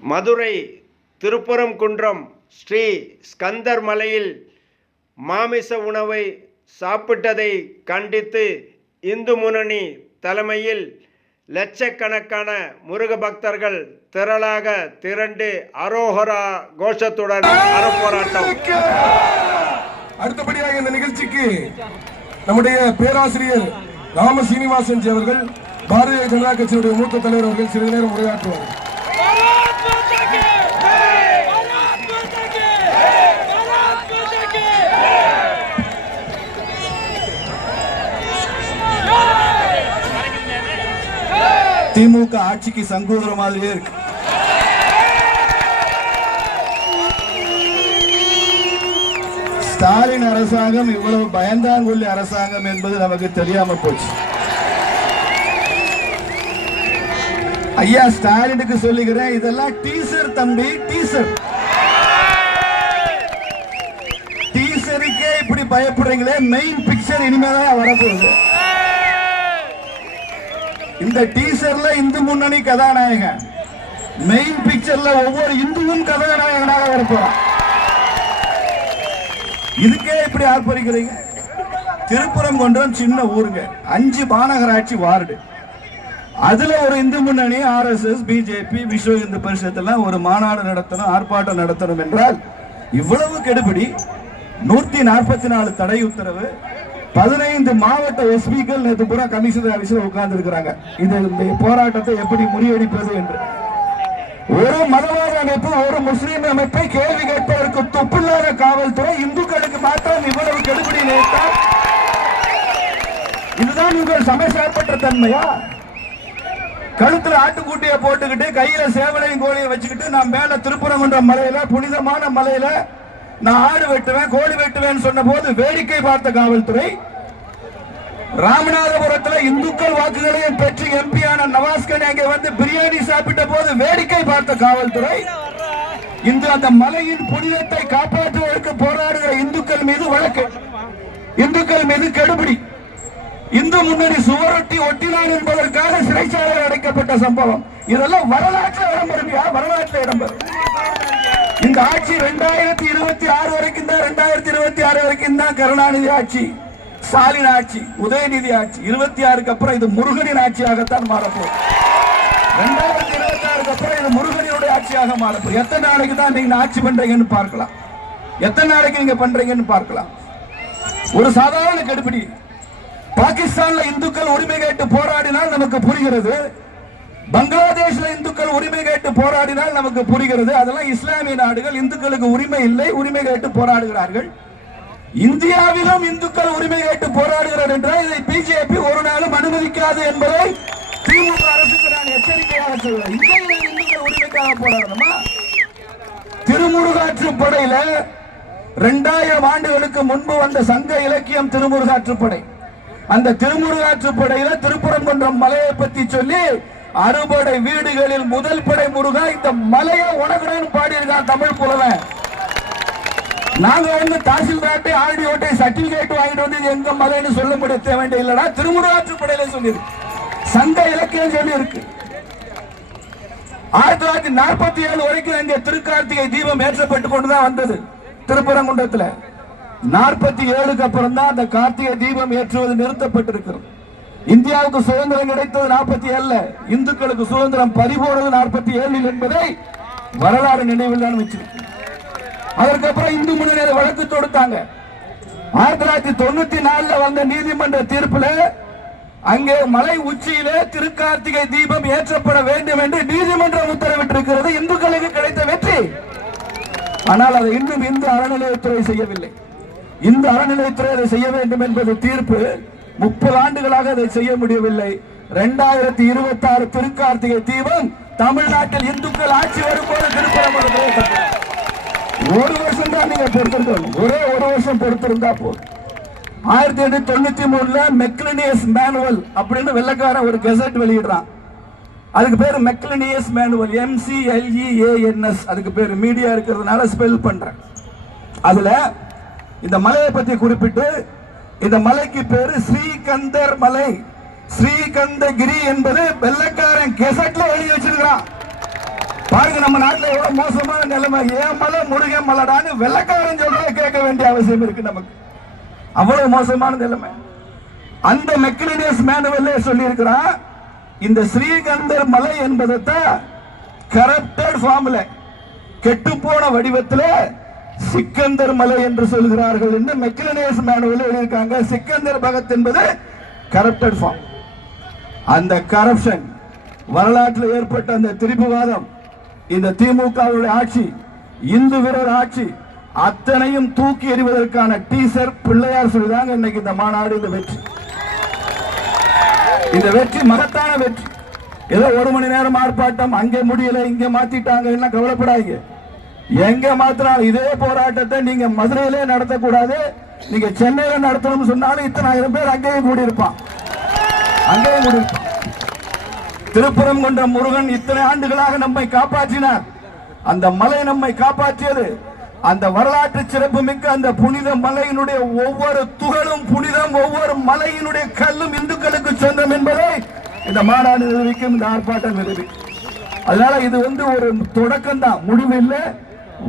மதுரை திருப்பரங்குன்றம் ஸ்ரீ ஸ்கந்தர் மலையில் மாமிச உணவை சாப்பிட்டதை கண்டித்து இந்து முன்னணி தலைமையில் லட்சக்கணக்கான முருக பக்தர்கள் திரளாக திரண்டு அரோஹரா கோஷத்துடன் அறப்போராட்டம். அடுத்தபடியாக இந்த நிகழ்ச்சிக்கு நம்முடைய பேராசிரியர் ராம சீனிவாசன் அவர்கள் பாரதிய ஜனதா கட்சியுடைய மூத்த தலைவர் அவர்கள் சிறிது நேரம் உரையாற்றுவார்கள் திமுக ஆட்சிக்கு சங்கூதுற மாதிரியே இருக்கு. ஸ்டாலின் அரசாங்கம் இவ்வளவு பயந்தாங்குள்ளி அரசாங்கம் என்பது நமக்கு தெரியாம போச்சு. ஐயா ஸ்டாலினுக்கு சொல்லுகிறேன் இதெல்லாம் டீசர் தம்பி டீசர். டீசருக்கே இப்படி பயப்படுறீங்களே மெயின் பிக்சர் இனிமேதான் வரப்போகுது. இந்த டீசர்ல இந்து முன்னணி கதாநாயகன் மெயின் பிக்சர்ல ஒவ்வொரு இந்துவும் கதாநாயகனாக இருப்போம் இதுக்கே இப்படி ஆர்ப்பரிக்கிறீங்க? திருப்புறங்குன்றம் சின்ன ஊருங்க. அஞ்சு மாநகராட்சி வார்டு. அதுல ஒரு இந்து முன்னணி ஆர்எஸ்எஸ் பிஜேபி விஸ்வ இந்து பரிஷத்துல ஒரு மாநாடு நடத்தணும் ஆர்ப்பாட்டம் நடத்தணும் என்றால் இவ்வளவு கெடுபிடி. நூத்தி நாற்பத்தி நாலு தடை உத்தரவு. பதினைந்து மாவட்ட எஸ்பிக்கள் நேற்று பூரா கமிஷனர் ஆபீஸ்ல உட்கார்ந்து இருக்கிறாங்க இது இந்த போராட்டத்தை எப்படி முறியடிப்பது என்று. ஒரு மதவாத அமைப்பு ஒரு முஸ்லீம் அமைப்பை கேள்வி கேட்பதற்கு துப்பில்லாத காவல்துறை இந்துக்களுக்கு மாத்திரம் இவ்வளவு கெடுபடி நினைத்தால்? இதுதான் உங்கள் சமசார்பற்ற தன்மையா? கழுத்துல ஆட்டுக்குட்டிய போட்டுக்கிட்டு கையில சேவலையும் கோழியை வச்சுக்கிட்டு நான் மேல திருப்புறங்குன்றம் மலையில புனிதமான மலையில நான் ஆடு வெட்டுவேன் கோழி வெட்டுவேன் சொன்ன போது வேடிக்கை பார்த்த காவல்துறை ராமநாதபுரத்துல இந்துக்கள் வாக்குகளையும் பெற்று எம்பியான நவாஸ்கன் அங்கே வந்து பிரியாணி சாப்பிட்ட போது வேடிக்கை பார்த்த காவல்துறை இன்று அந்த மலையின் புனிதத்தை காப்பாற்றுவதற்கு போராடுகிற இந்துக்கள் மீது வழக்கு. இந்துக்கள் மீது கெடுபிடி. இந்து முன்னணி சுவரொட்டி ஒட்டினான் என்பதற்காக சிறைச்சாலையில் அடைக்கப்பட்ட சம்பவம். இதெல்லாம் வரலாற்றில் இடம்பெறுமையா வரலாற்றில் இடம்பெறும். இந்த ஆட்சி ரெண்டாயிரத்தி இருபத்தி ஆறு வரைக்கும் தான் ரெண்டாயிரத்தி இருபத்தி ஆறு வரைக்கும் தான் கருணாநிதி ஆட்சி ஸ்டாலின் ஆட்சி உதயநிதி ஆட்சி. இருபத்தி ஆறுக்கு அப்புறம் இது முருகனின் ஆட்சியாகத்தான் மாறப்போம் ரெண்டாயிரத்தி இருபத்தி ஆறுக்கு அப்புறம் இது முருகனினுடைய ஆட்சியாக மாறப்போம் எத்தனை நாளைக்கு தான் நீங்க ஆட்சி பண்றீங்கன்னு பார்க்கலாம். எத்தனை நாளைக்கு நீங்க பண்றீங்கன்னு பார்க்கலாம். ஒரு சாதாரண கெடுபிடி. பாகிஸ்தான்ல இந்துக்கள் உரிமை கேட்டு போராடினால் நமக்கு புரிகிறது. பங்களாதேஷ்ல இந்துக்கள் உரிமை கேட்டு போராடினால் நமக்கு புரிகிறது. அதெல்லாம் இஸ்லாமிய நாடுகள் இந்துக்களுக்கு உரிமை இல்லை உரிமை கேட்டு போராடுகிறார்கள். இந்தியாவிலும் இந்துக்கள் உரிமை கேட்டு போராடுகிறார் என்றால் இதை பிஜேபி ஒரு நாளும் அனுமதிக்காது என்பதை திமுக அரசுக்கு நான் எச்சரிக்கையாக சொல்கிறேன். இந்தியாவில் இந்துக்கள் உரிமைக்காக போராடணுமா? திருமுருகாற்றுப்படையில இரண்டாயிரம் ஆண்டுகளுக்கு முன்பு வந்த சங்க இலக்கியம் திருமுருகாற்றுப்படை அந்த திருமுருகாற்றுப்படையில திருப்புறங்குன்றம் மலையை பத்தி சொல்லி அறுபடை வீடுகளில் முதல் படை முருகா இந்த மலையை உனக்குடன் பாடியிருக்கான் தமிழ் புலவன் நாங்க வந்து தாசில்தாட்டு ஆர்டி ஓட்டை சர்டிபிகேட் வாங்கிட்டு வந்து எங்க மலைன்னு சொல்ல முடிய வேண்டிய இல்லடா திருமுருகாற்றுப்படையில சொல்லியிருக்கு. சங்க இலக்கியம் சொல்லி இருக்கு ஆயிரத்தி தொள்ளாயிரத்தி நாற்பத்தி ஏழு வரைக்கும் இங்க திருக்கார்த்திகை தீபம் ஏற்றப்பட்டு கொண்டுதான் வந்தது திருப்பரங்குன்றத்துல. நாற்பத்தி ஏழுக்கு அப்புறம் தான் அந்த கார்த்திகை தீபம் ஏற்றுவது நிறுத்தப்பட்டிருக்கிறது. இந்தியாவுக்கு சுதந்திரம் கிடைத்தது நாற்பத்தி ஏழுல. இந்துக்களுக்கு சுதந்திரம் பறிபோனது நாற்பத்தி ஏழில் என்பதை வரலாறு நினைவில் தான் வச்சிருக்கு. அதற்கப்புறம் இந்து முன்னணி வழக்கு தொடுத்தாங்க. ஆயிரத்தி தொள்ளாயிரத்தி தொண்ணூத்தி நாலுல வந்த நீதிமன்ற தீர்ப்புல அங்கே மலை உச்சியிலே திருக்கார்த்திகை தீபம் ஏற்றப்பட வேண்டும் என்று நீதிமன்றம் உத்தரவிட்டிருக்கிறது. இந்துக்களுக்கு கிடைத்த வெற்றி. ஆனால் அதை இன்னும் இந்து அறநிலையத்துறை செய்யவில்லை. இந்து அறநிலையத்துறை அதை செய்ய வேண்டும் என்பது தீர்ப்பு முப்பது ஆண்டுகளாக அதை செய்ய முடியவில்லை. இரண்டாயிரத்தி இருபத்தி ஆறு திருக்கார்த்திகை தீபம் தமிழ்நாட்டில் இந்துக்கள் ஆட்சி வரும்போது திருப்பரங்குன்றத்தில் ஒரு வருஷம் தான் நீங்க பொறுத்திருக்கணும். ஒரே ஒரு வருஷம் பொறுத்திருந்தா போதும். ஆயிரத்தி எண்ணூத்தி தொண்ணூத்தி மூணுல மெக்லினியஸ் மேனுவல் அப்படின்னு வெள்ளக்காரன் ஒரு கெசட் வெளியிடுறான். அதுக்கு பேர் மெக்லினியஸ் மேனுவல் எம்சிஎல்இஏஎன்எஸ் அதுக்கு பேர் மீடியா இருக்கிறதுனால ஸ்பெல் பண்றேன். அதுல இந்த மலையை பத்தி குறிப்பிட்டு இந்த மலைக்கு பேரு ஸ்ரீகந்தர் மலை. ஸ்ரீகந்தகிரி என்பது வெள்ளக்காரன் கெசட்ல எழுதி வச்சிருக்கிறான். பாருங்க நம்ம நாட்டுல எவ்வளவு மோசமான நிலைமை. ஏன் மலை முருகன் மலடான்னு வெள்ளக்காரன் சொல்றத கேட்க வேண்டிய அவசியம் இருக்கு நமக்கு. அவ்வளவு மோசமான நிலைமை. அந்த மெக்கலினியஸ் மேனுவல்ல சொல்லி இருக்கிறான் இந்த ஸ்ரீகந்தர் மலை என்பதைத்தான் கரப்டட் ஃபார்ம்ல கெட்டுப்போன வடிவத்தில் சிக்கந்தர் மலை என்று சொல்கிறார்கள் என்று மெக்கலினியஸ் மேனுவல் எழுதியிருக்காங்க. சிக்கந்தர் பகத் என்பது கரப்டட் ஃபார்ம் அந்த கரப்ஷன் வரலாற்றில் ஏற்பட்ட அந்த திரிபுவாதம் இந்த திமுகவுடைய ஆட்சி இந்து வீரர் ஆட்சி அத்தனையும் தூக்கி எறிவதற்கான டீசர் பிள்ளையார் சொல்லிதாங்க இன்னைக்கு இந்த மாநாடு இந்த வெற்றி. இந்த வெற்றி மகத்தான வெற்றி. ஏதோ ஒரு மணி நேரம் ஆர்ப்பாட்டம் அங்கே முடியல இங்கே மாத்திட்டாங்க எல்லாம் கவலைப்படாதீங்க. எங்க மாத்தினாலும் இதே போராட்டத்தை நீங்க மதுரையிலே நடத்தக்கூடாது நீங்க சென்னையில நடத்தணும்னு சொன்னாலும் இத்தனை ஆயிரம் பேர் அங்கேயே கூடியிருப்பான். அங்கேயும் கூடியிருப்பான். திருப்புறம் கொண்ட முருகன் இத்தனை ஆண்டுகளாக நம்மை காப்பாற்றினார். அந்த மலை நம்மை காப்பாற்றியது. அந்த வரலாற்று சிறப்பு மிக்க அந்த புனித மலையினுடைய ஒவ்வொரு துகளும் புனிதம் ஒவ்வொரு மலையினுடைய கல்லும் இந்துக்களுக்கு சொந்தம் என்பதை இந்த மாநாடு நிரூபிக்கும் இந்த ஆர்ப்பாட்டம் நிரூபி அதனால இது வந்து ஒரு தொடக்கம் தான் முடிவு இல்லை.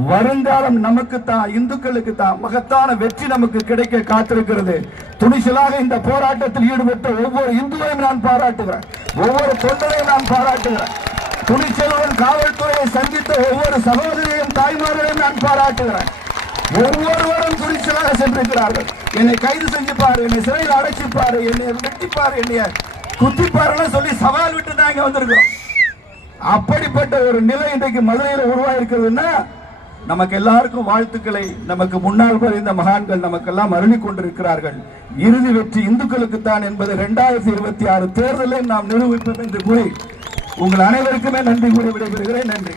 வருங்காலம் நமக்கு தான் இந்துக்களுக்கு தான் மகத்தான வெற்றி நமக்கு கிடைக்க காத்திருக்கிறது. துணிச்சலாக இந்த போராட்டத்தில் ஈடுபட்ட ஒவ்வொரு இந்துவையும் நான் பாராட்டுகிறேன். ஒவ்வொரு தொண்டரையும் நான் பாராட்டுகிறேன். துணிச்சலுடன் காவல்துறையை சந்தித்த ஒவ்வொரு சகோதரியையும் தாய்மார்களையும் நான் பாராட்டுகிறேன். ஒவ்வொருவரும் துணிச்சலாக சென்றிருக்கிறார்கள். என்னை கைது செஞ்சுப்பாரு என்னை சிறையில் அடைச்சிப்பாரு என்னை வெட்டிப்பாரு என்னைய குத்திப்பாருன்னு சொல்லி சவால் விட்டு தான் இங்க வந்திருக்கிறோம். அப்படிப்பட்ட ஒரு நிலை இன்றைக்கு மதுரையில் உருவாயிருக்கிறதுன்னா நமக்கு எல்லாருக்கும் வாழ்த்துக்களை நமக்கு முன்னால் பதிந்த மகான்கள் நமக்கெல்லாம் அருளி கொண்டிருக்கிறார்கள். இறுதி வெற்றி இந்துக்களுக்குத்தான் என்பது இரண்டாயிரத்தி இருபத்தி ஆறு தேர்தலில் நாம் நிரூபிப்போம் என்று கூறி உங்கள் அனைவருக்குமே நன்றி கூறி விடைபெறுகிறேன். நன்றி.